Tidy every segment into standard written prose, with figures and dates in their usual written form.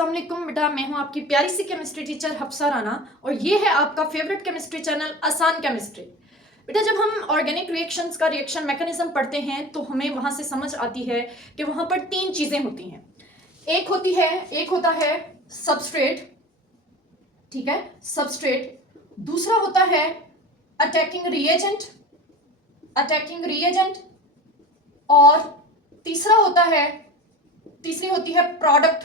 अस्सलाम वालेकुम बेटा, मैं हूं आपकी प्यारी सी केमिस्ट्री टीचर हफ्सा राना और ये है आपका फेवरेट केमिस्ट्री चैनल आसान केमिस्ट्री। बेटा, जब हम ऑर्गेनिक रिएक्शंस का रिएक्शन मैकेनिज्म पढ़ते हैं तो हमें वहां से समझ आती है कि वहां पर तीन चीजें होती हैं। एक होता है सबस्ट्रेट, ठीक है, सबस्ट्रेट। दूसरा होता है अटैकिंग रिएजेंट और तीसरी होती है प्रोडक्ट।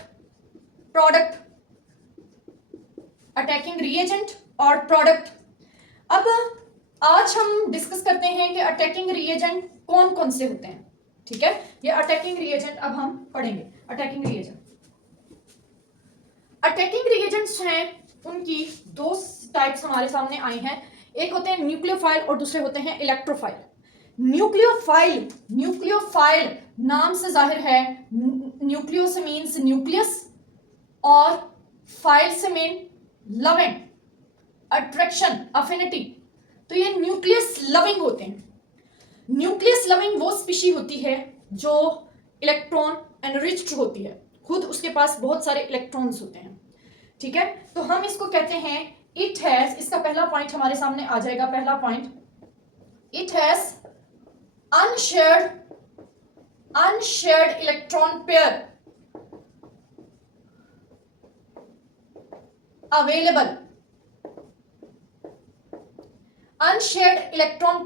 अटैकिंग रिएजेंट और प्रोडक्ट। अब आज हम डिस्कस करते हैं कि अटैकिंग रिएजेंट कौन कौन से होते हैं। ठीक है, ये अटैकिंग रिएजेंट अब हम पढ़ेंगे। अटैकिंग रिएजेंट्स हैं, उनकी दो टाइप्स हमारे सामने आई हैं। एक होते हैं न्यूक्लियोफाइल और दूसरे होते हैं इलेक्ट्रोफाइल। न्यूक्लियोफाइल नाम से जाहिर है, न्यूक्लियो से मीन्स न्यूक्लियस और फाइल से मीन लविंग, अट्रैक्शन, अफिनिटी। तो ये न्यूक्लियस लविंग होते हैं। न्यूक्लियस लविंग वो स्पीशी होती है जो इलेक्ट्रॉन एनरिच्ड होती है, खुद उसके पास बहुत सारे इलेक्ट्रॉन्स होते हैं। ठीक है, तो हम इसको कहते हैं इट हैज, इसका पहला पॉइंट हमारे सामने आ जाएगा। पहला point, it has unshared electron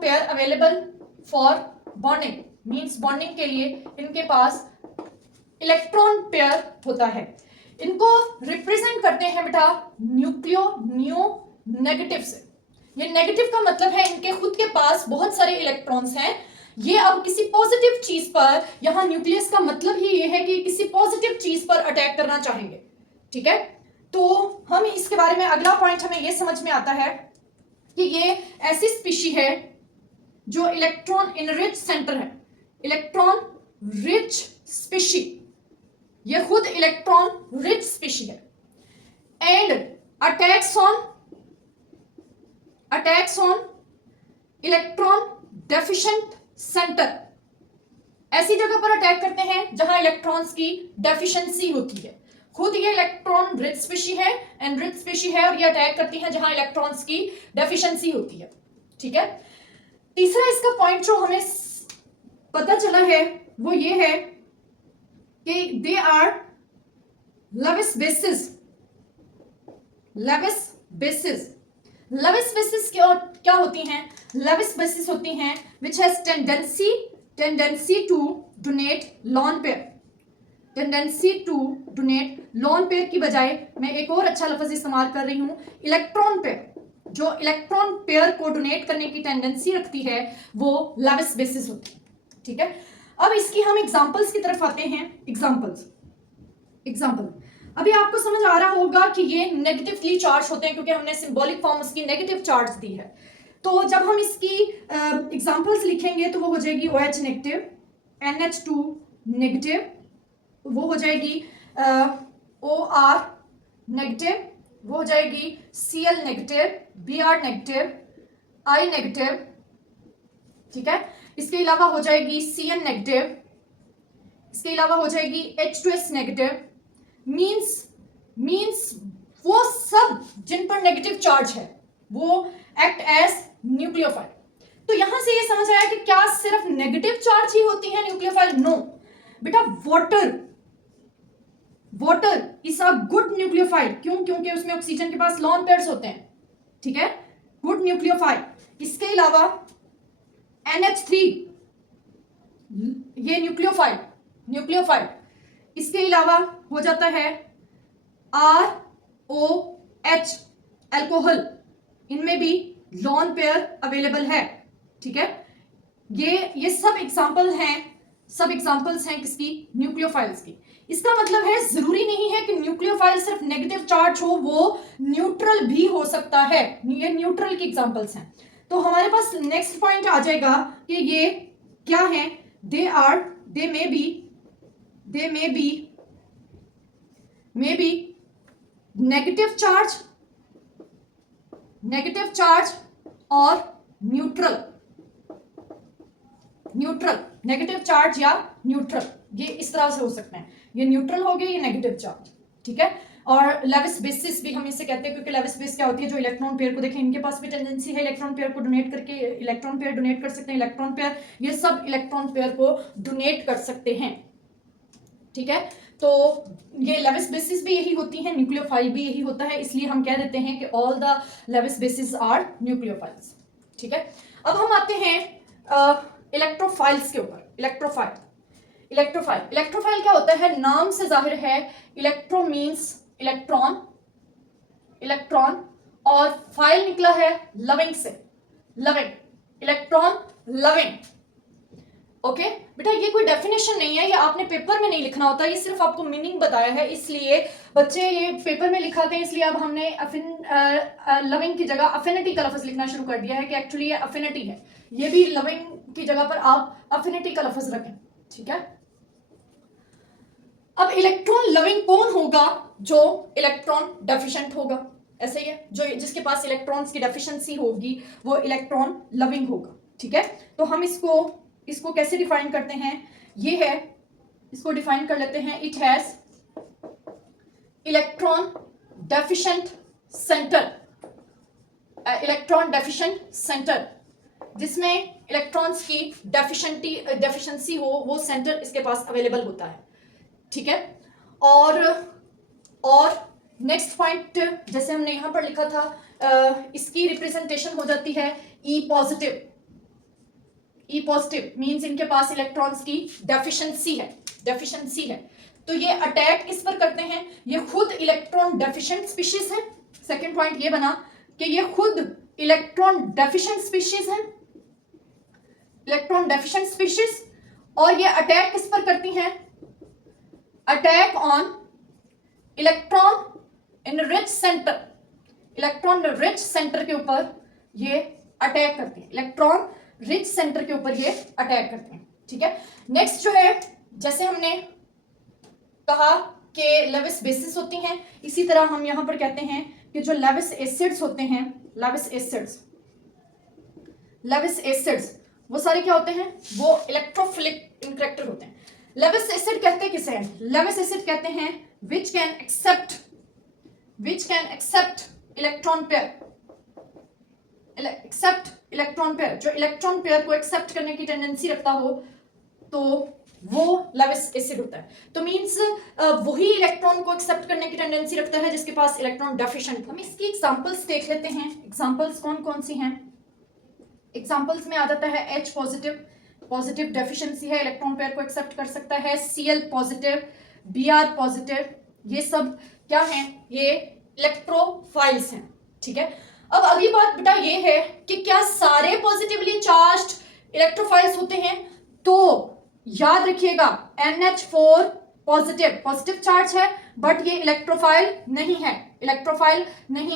pair available for bonding, means bonding के लिए इनके पास इलेक्ट्रॉन पेयर होता है। इनको रिप्रेजेंट करते हैं बेटा न्यू नेगेटिव से। ये नेगेटिव का मतलब है इनके खुद के पास बहुत सारे इलेक्ट्रॉन्स हैं। ये अब किसी पॉजिटिव चीज पर, यहां न्यूक्लियस का मतलब ही ये है कि किसी पॉजिटिव चीज पर अटैक करना चाहेंगे। ठीक है, तो हम इसके बारे में अगला पॉइंट हमें ये समझ में आता है कि ये ऐसी स्पीशी है जो इलेक्ट्रॉन इनरिच सेंटर है, इलेक्ट्रॉन रिच स्पीशी। ये खुद इलेक्ट्रॉन रिच स्पीशी है and attacks on electron deficient centre. ऐसी जगह पर अटैक करते हैं जहां इलेक्ट्रॉन्स की डेफिशिएंसी होती है। खुद ये इलेक्ट्रॉन रिच स्पीशी है और ये अटैक करती है जहां इलेक्ट्रॉन्स की डेफिशिएंसी होती है। ठीक है, तीसरा इसका पॉइंट जो हमें पता चला है वो ये है कि दे आर लविस बेसिस क्या होती हैं? लविस बेसिस होती हैं which has tendency to donate lone pair की बजाय मैं एक और अच्छा लफ्ज इस्तेमाल कर रही हूं, इलेक्ट्रॉन पेयर। जो इलेक्ट्रॉन पेयर को डोनेट करने की टेंडेंसी रखती है वो लविस बेसिस होती है। ठीक है, अब इसकी हम एग्जांपल्स की तरफ आते हैं। एग्जांपल अभी आपको समझ आ रहा होगा कि ये नेगेटिवली चार्ज होते हैं क्योंकि हमने सिंबॉलिक फॉर्म उसकी नेगेटिव चार्ज दी है। तो जब हम इसकी एग्जांपल्स लिखेंगे तो वो हो जाएगी OH नेगेटिव, NH2 नेगेटिव, वो हो जाएगी OR नेगेटिव, वो हो जाएगी Cl negative, Br negative, I negative. ठीक है, इसके अलावा हो जाएगी Cn नेगेटिव, इसके अलावा हो जाएगी H2S नेगेटिव। मींस वो सब जिन पर नेगेटिव चार्ज है वो एक्ट एज न्यूक्लियोफाइल। तो यहां से ये समझ आया कि क्या सिर्फ नेगेटिव चार्ज ही होती है न्यूक्लियोफाइल? नो बेटा, water is a good nucleophile. क्यों? क्योंकि उसमें ऑक्सीजन के पास लोन पेयर्स होते हैं। ठीक है, गुड न्यूक्लियोफाइल। इसके अलावा NH3 ये न्यूक्लियोफाइल। इसके अलावा हो जाता है ROH अल्कोहल, इनमें भी लोन पेयर अवेलेबल है। ठीक है, ये सब एग्जांपल्स हैं किसकी? न्यूक्लियोफाइल्स की। इसका मतलब है जरूरी नहीं है कि न्यूक्लियोफाइल सिर्फ नेगेटिव चार्ज हो, वो न्यूट्रल भी हो सकता है। ये न्यूट्रल की एग्जांपल्स हैं। तो हमारे पास नेक्स्ट पॉइंट आ जाएगा कि ये क्या है? दे मे बी नेगेटिव चार्ज और न्यूट्रल, नेगेटिव चार्ज या न्यूट्रल, ये इस तरह से हो सकते हैं। ये न्यूट्रल हो गए, ये नेगेटिव चार्ज। ठीक है। और लेविस बेसिस भी हम इसे कहते हैं, क्योंकि लेविस बेस क्या होती है, जो इलेक्ट्रॉन पेयर को देखें, इनके पास भी टेंडेंसी है इलेक्ट्रॉन पेयर को डोनेट करके, इलेक्ट्रॉन पेयर डोनेट कर सकते हैं, इलेक्ट्रॉन पेयर, ये सब इलेक्ट्रॉन पेयर को डोनेट कर सकते हैं, ठीक है। तो ये लेविस बेसिस भी यही होती है, न्यूक्लियोफाइल भी यही होता है, इसलिए हम कह देते हैं कि all the Lewis bases are nucleophiles, ठीक है। अब हम आते हैं इलेक्ट्रोफाइल्स के ऊपर। इलेक्ट्रोफाइल क्या होता है, नाम से जाहिर है, इलेक्ट्रो मीन्स इलेक्ट्रॉन, और फाइल निकला है लविंग से, इलेक्ट्रॉन लविंग। ओके बेटा, ये कोई डेफिनेशन नहीं है, ये आपने पेपर में नहीं लिखना होता, ये सिर्फ आपको मीनिंग बताया है, इसलिए बच्चे ये पेपर में लिखाते हैं, इसलिए अब हमने लविंग की जगह अफिनिटी का लफ्ज लिखना शुरू कर दिया है कि एक्चुअली ये अफिनिटी है, ये भी लविंग की जगह पर आप अफिनिटी का लफ्ज रखें, ठीक है। अब इलेक्ट्रॉन लविंग कौन होगा, जो इलेक्ट्रॉन डेफिशिएंट होगा, ऐसे ही है, जो जिसके पास इलेक्ट्रॉन्स की डेफिशिएंसी होगी वो इलेक्ट्रॉन लविंग होगा, ठीक है। तो हम इसको कैसे डिफाइन करते हैं, ये है, इसको डिफाइन कर लेते हैं, it has electron deficient centre, जिसमें इलेक्ट्रॉन्स की डेफिशिएंसी हो, वो सेंटर इसके पास अवेलेबल होता है, ठीक है। और नेक्स्ट पॉइंट, जैसे हमने यहां पर लिखा था, इसकी रिप्रेजेंटेशन हो जाती है ई पॉजिटिव मींस इनके पास इलेक्ट्रॉन्स की डेफिशिएंसी है, तो ये अटैक किस पर करते हैं, ये खुद इलेक्ट्रॉन डेफिशिएंट स्पीशीज है। सेकंड पॉइंट ये बना कि ये खुद इलेक्ट्रॉन डेफिशिएंट स्पीशीज, और ये अटैक किस पर करती हैं, attack on electron rich centre के ऊपर ये अटैक करते हैं, इलेक्ट्रॉन रिच सेंटर के ऊपर ये अटैक करते हैं, ठीक है। नेक्स्ट जो है, जैसे हमने कहा कि लेविस बेसिस होती हैं, इसी तरह हम यहां पर कहते हैं कि जो लेविस एसिड्स होते हैं, लेविस एसिड्स वो सारे क्या होते हैं, वो इलेक्ट्रोफिलिक कैरेक्टर होते हैं। लेविस एसिड कहते हैं किसे, लेविस एसिड कहते हैं which can accept electron pair, जो इलेक्ट्रॉन पेयर को एक्सेप्ट करने की टेंडेंसी रखता हो, तो वो लेविस एसिड होता है। तो मींस वही इलेक्ट्रॉन को एक्सेप्ट करने की टेंडेंसी रखता है जिसके पास इलेक्ट्रॉन डेफिशिएंट। हम इसकी एग्जांपल्स देख लेते हैं, एग्जांपल्स कौन कौन सी हैं। एग्जांपल्स में आ जाता है H पॉजिटिव डेफिशिएंसी है, इलेक्ट्रॉन पेयर को एक्सेप्ट कर सकता है, Cl पॉजिटिव, Br पॉजिटिव, ये सब क्या हैं, ये इलेक्ट्रोफाइल्स हैं, ठीक है। अब अगली बात बेटा ये है कि क्या सारे पॉजिटिवली चार्ज्ड इलेक्ट्रोफाइल्स होते हैं, तो याद रखिएगा NH4 पॉजिटिव चार्ज है, बट ये इलेक्ट्रोफाइल नहीं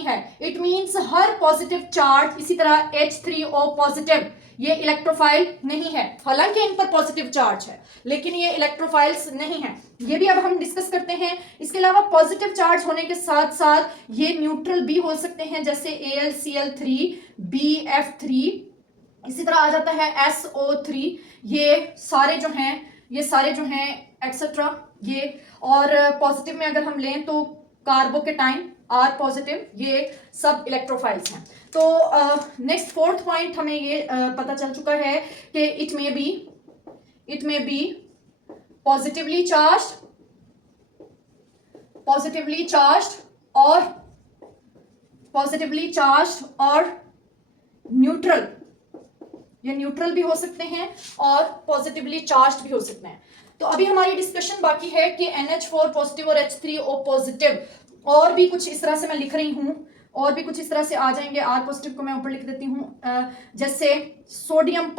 है, इट मींस हर पॉजिटिव चार्ज, इसी तरह H3O पॉजिटिव, ये इलेक्ट्रोफाइल नहीं है, हालांकि इन पर पॉजिटिव चार्ज है, लेकिन ये इलेक्ट्रोफाइल्स नहीं है, ये भी अब हम डिस्कस करते हैं। इसके अलावा पॉजिटिव चार्ज होने के साथ साथ ये न्यूट्रल भी हो सकते हैं, जैसे AlCl3, BF3, इसी तरह आ जाता है SO3, ये सारे जो हैं एक्सेट्रा, ये, और पॉजिटिव में अगर हम लें तो कार्बोकेटाइन R पॉजिटिव, ये सब इलेक्ट्रोफाइल्स हैं। तो नेक्स्ट फोर्थ पॉइंट हमें ये पता चल चुका है कि it may be positively charged और न्यूट्रल, ये न्यूट्रल भी हो सकते हैं और पॉजिटिवली चार्ज्ड भी हो सकते हैं। तो अभी हमारी डिस्कशन बाकी है कि NH4 पॉजिटिव और H3O पॉजिटिव, और भी कुछ इस तरह से मैं लिख रही हूं, और भी कुछ इस तरह से आ जाएंगे, R पॉजिटिव को मैं ऊपर लिख देती हूं, जैसे सोडियम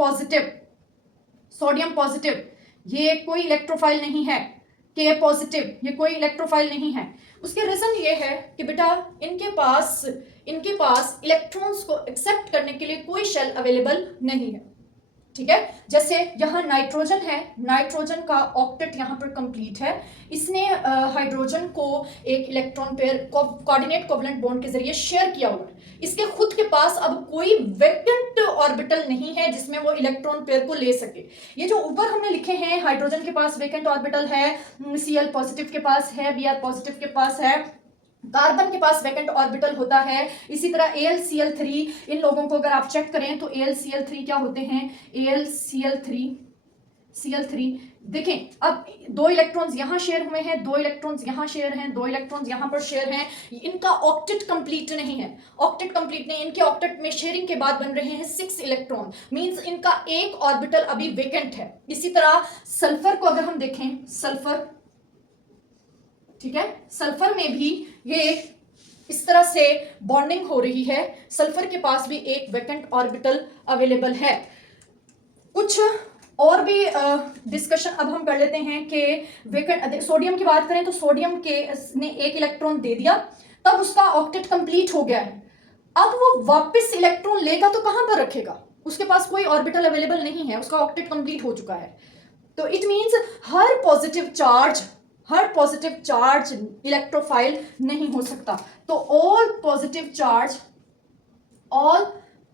पॉजिटिव, ये कोई इलेक्ट्रोफाइल नहीं है, K पॉजिटिव, ये कोई इलेक्ट्रोफाइल नहीं है। उसके रीजन ये है कि बेटा इनके पास इलेक्ट्रॉन्स को एक्सेप्ट करने के लिए कोई शेल अवेलेबल नहीं है, ठीक है। जैसे यहाँ नाइट्रोजन है, नाइट्रोजन का ऑक्टेट यहाँ पर कंप्लीट है, इसने हाइड्रोजन को एक electron pair coordinate covalent bond के जरिए शेयर किया हुआ है। इसके खुद के पास अब कोई वैकेंट ऑर्बिटल नहीं है जिसमें वो इलेक्ट्रॉन पेयर को ले सके। ये जो ऊपर हमने लिखे हैं, हाइड्रोजन के पास वैकेंट ऑर्बिटल है, Cl पॉजिटिव के पास है, Br पॉजिटिव के पास है, कार्बन के पास वैकेंट ऑर्बिटल होता है। इसी तरह AlCl3, इन लोगों को अगर आप चेक करें तो AlCl3 क्या होते हैं, AlCl3 देखें, अब 2 इलेक्ट्रॉन्स यहां शेयर हुए हैं, 2 इलेक्ट्रॉन्स यहां शेयर हैं, 2 इलेक्ट्रॉन्स यहां पर शेयर हैं, इनका ऑक्टेट कंप्लीट नहीं है, ऑक्टेट कंप्लीट नहीं, इनके ऑक्टेट में शेयरिंग के बाद बन रहे हैं 6 इलेक्ट्रॉन, मींस इनका एक ऑर्बिटल अभी वेकेंट है। इसी तरह सल्फर को अगर हम देखें, सल्फर, ठीक है, सल्फर में भी ये इस तरह से बॉन्डिंग हो रही है, सल्फर के पास भी एक वैकेंट ऑर्बिटल अवेलेबल है। कुछ और भी डिस्कशन अब हम कर लेते हैं कि वैकेंट, सोडियम की बात करें तो सोडियम के ने एक इलेक्ट्रॉन दे दिया, तब उसका ऑक्टेट कंप्लीट हो गया है, अब वो वापस इलेक्ट्रॉन लेगा तो कहां पर रखेगा, उसके पास कोई ऑर्बिटल अवेलेबल नहीं है, उसका ऑक्टेट कंप्लीट हो चुका है। तो इट मींस हर पॉजिटिव चार्ज इलेक्ट्रोफाइल नहीं हो सकता। तो all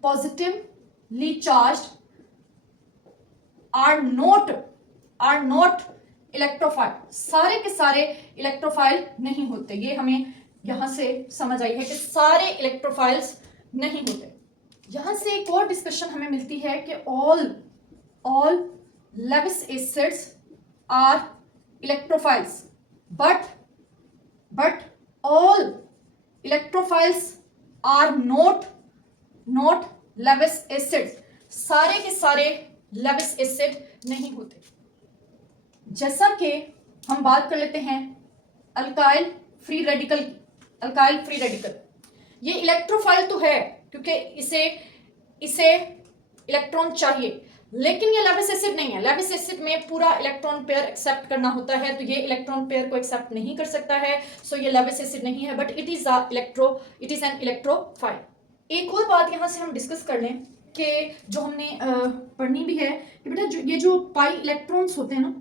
positively charge are not electrophile, सारे के सारे इलेक्ट्रोफाइल नहीं होते। ये हमें यहां से समझ आई है कि सारे इलेक्ट्रोफाइल्स नहीं होते। यहां से एक और डिस्कशन हमें मिलती है कि all Lewis acids are electrophiles, but all electrophiles are not Lewis acids, सारे के सारे Lewis acid नहीं होते। जैसा कि हम बात कर लेते हैं अल्काइल फ्री रेडिकल की, ये इलेक्ट्रोफाइल तो है क्योंकि इसे इलेक्ट्रॉन चाहिए, लेकिन ये लेविस एसिड नहीं है। लेविस एसिड में पूरा इलेक्ट्रॉन पेयर एक्सेप्ट करना होता है, तो ये इलेक्ट्रॉन पेयर को एक्सेप्ट नहीं कर सकता है, सो ये लेविस एसिड नहीं है, but it is an electrophile. एक और बात यहाँ से हम डिस्कस कर लें कि जो हमने पढ़नी भी है कि बेटा ये जो पाई इलेक्ट्रॉन्स होते हैं ना,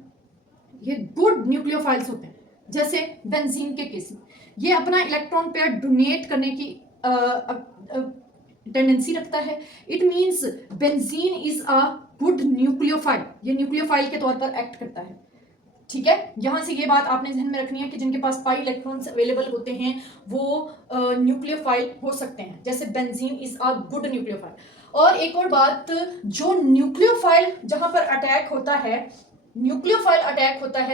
ये गुड न्यूक्लियोफाइल्स होते हैं। जैसे बेंजीन के केस में ये अपना इलेक्ट्रॉन पेयर डोनेट करने की टेंडेंसी रखता है। It means benzene is a good nucleophile, ये न्यूक्लियोफाइल के तौर पर एक्ट करता है। ठीक है, यहां से ये बात आपने ध्यान में रखनी है कि जिनके पास पाई इलेक्ट्रॉन्स अवेलेबल होते हैं वो न्यूक्लियोफाइल हो सकते हैं, जैसे benzene is a good nucleophile. और एक और बात, जो न्यूक्लियोफाइल जहां पर अटैक होता है,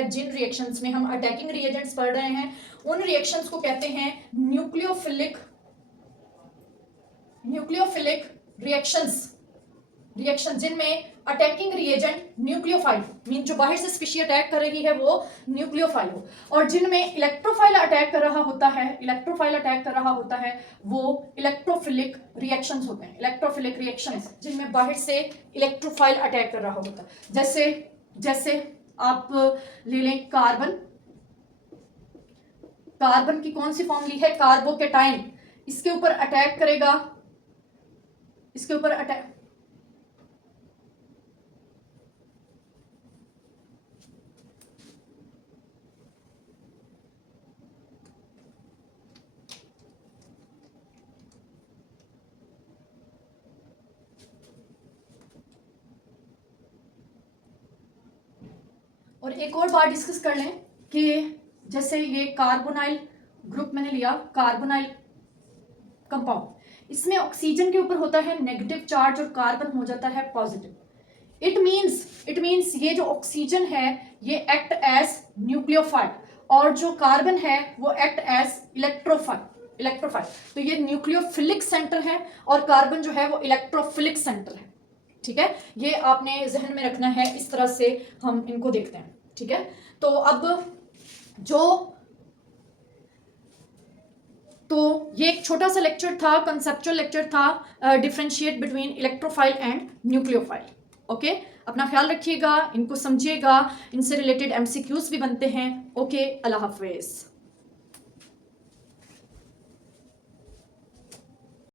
जिन रिएक्शंस में हम अटैकिंग रिएजेंट्स पढ़ रहे हैं, उन रिएक्शंस को कहते हैं न्यूक्लियोफिलिक रिएक्शन जिनमें अटैकिंग रिएजेंट न्यूक्लियोफाइल मीन जो बाहर से स्पीशी अटैक कर रही है वो न्यूक्लियोफाइल हो, और जिनमें इलेक्ट्रोफाइल अटैक कर रहा होता है वो इलेक्ट्रोफिलिक रिएक्शंस होते हैं। इलेक्ट्रोफिलिक रिएक्शंस जिनमें बाहर से इलेक्ट्रोफाइल अटैक कर रहा होता है, जैसे आप ले लें कार्बन की कौन सी फॉर्म ली है, कार्बोकेटाइन, इसके ऊपर अटैक करेगा, और एक और बात डिस्कस कर लें कि जैसे ये कार्बोनाइल ग्रुप मैंने लिया, कार्बोनाइल कंपाउंड, इसमें ऑक्सीजन के ऊपर होता है नेगेटिव चार्ज और कार्बन हो जाता है पॉजिटिव। इट मींस ये जो ऑक्सीजन है ये एक्ट एज न्यूक्लियोफाइल और जो कार्बन है वो एक्ट एज इलेक्ट्रोफाइल। तो ये न्यूक्लियोफिलिक सेंटर है और कार्बन जो है वो इलेक्ट्रोफिलिक सेंटर है। ठीक है, ये आपने जहन में रखना है, इस तरह से हम इनको देखते हैं। ठीक है, तो अब ये एक छोटा सा लेक्चर था, कंसेप्चुअल लेक्चर था, differentiate between electrophile and nucleophile. Okay, अपना ख्याल रखिएगा, इनको समझिएगा, इनसे रिलेटेड MCQs भी बनते हैं। ओके, अल्लाह हाफिज।